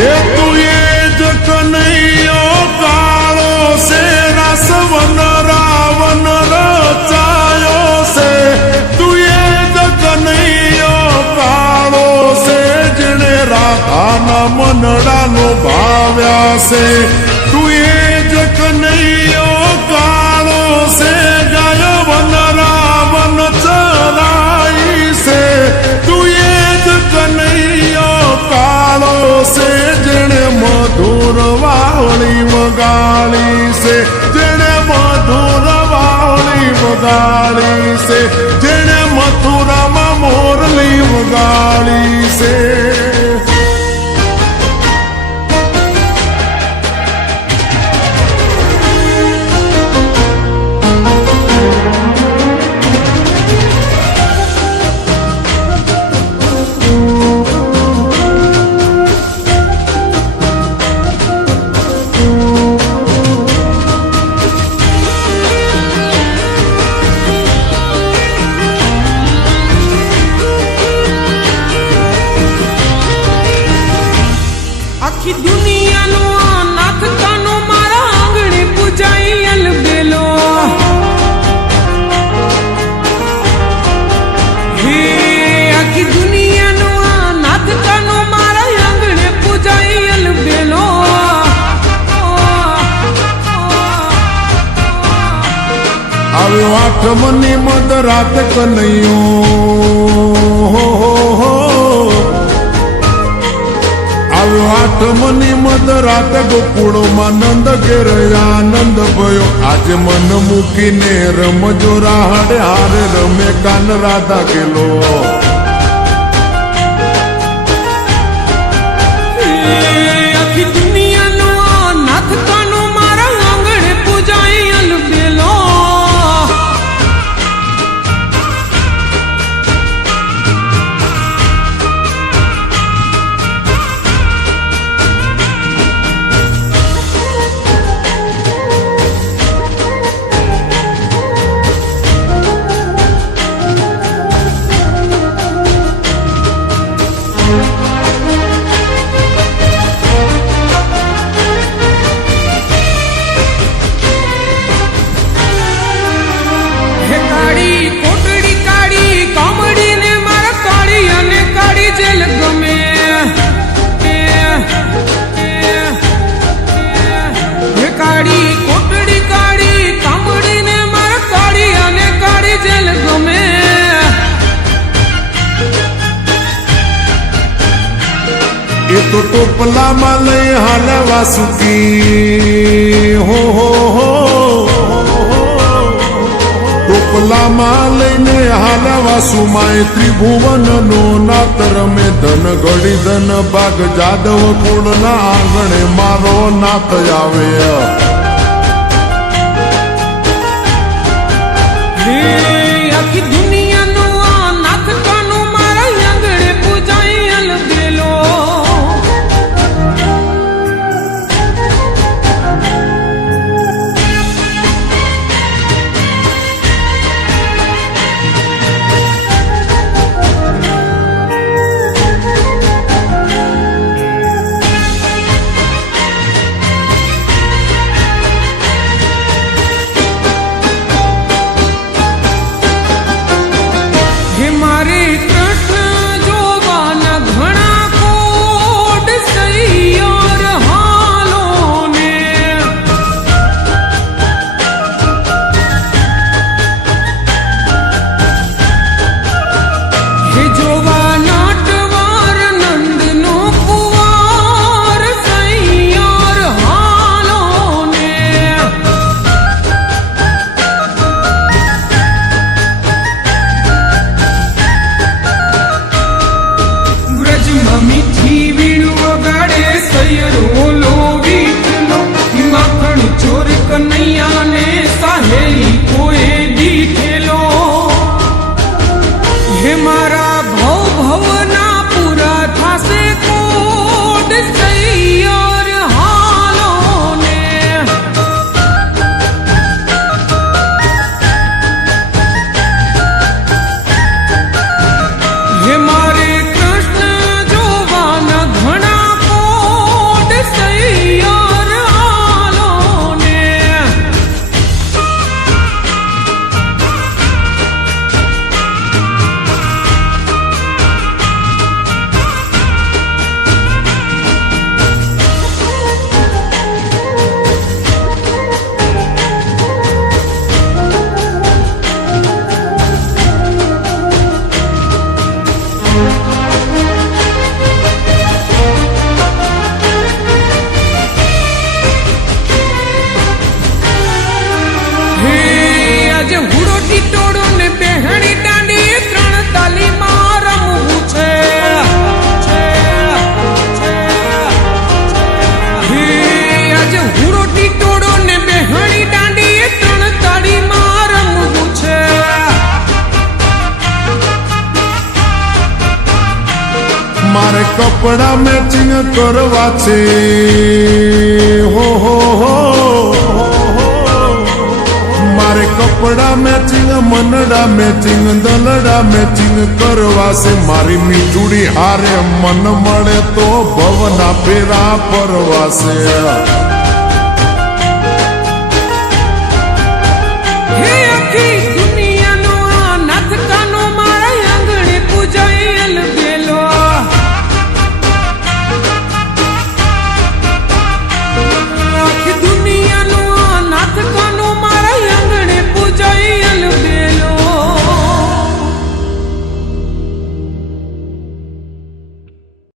એ તું એ જ કનૈયો કાળો છે રાસવન રાવણ રચાયો છે તું એ જ કનૈયો કાળો છે જેને રાધાના મનડાનો ભાવ્યા છે તું એ જ કનૈયો કાળો છે ગાય વન રાવણ ચરાઈ છે તું એ જ કનૈયો કાળો છે જેણે મધુર વાવળી વગાડી છે જેણે મધુર વાવળી વગાડી છે જેણે મથુરામાં મોરલી વગાડી છે આખી દુનિયાનો નાથ કાનો મારા આંગણે પૂજાઈ અલબેલો હે આખી દુનિયાનો નાથ કાનો મારા આંગણે પૂજાઈ અલબેલો આવ્યો આઠમની મધ રાત કનૈયો આવ્યો આઠમની મધ રાત ગોકુળમાં નંદ ઘેર આનંદ ભયો આજે મન મૂકીને રમજો રાહડે હારે રમે કાન રાધા ગેલો આખી દુનિયાનો નાથ કાનો મારા આંગણે પૂજાઈ અલબેલો એ તો ટોપલામાં લઈ હાલે વાસુકી હો ટોપલામાં લઈને હાલે વાસુમાય ત્રિભુવનનો નાથ રમે ધન ઘડી ધન ભાગ જાદવ કુળના આંગણે મારો નાથ આવે આખી દુનિયાનો નાથ કાનો મારા આંગણે પૂજાઈ અલબેલો મોટી ટોળો ને બેહણી દાંડીએ ત્રણ તાળીમાં રમવું છે. મારે કપડા મેચિંગ કરવા છે. હો મારે કપડા મેચિંગ મનડા મેચિંગ દલડા મેચિંગ કરવા છે. મારી મીઠુડી હારે મન મળે તો ભવના ફેરા ફરવા છે.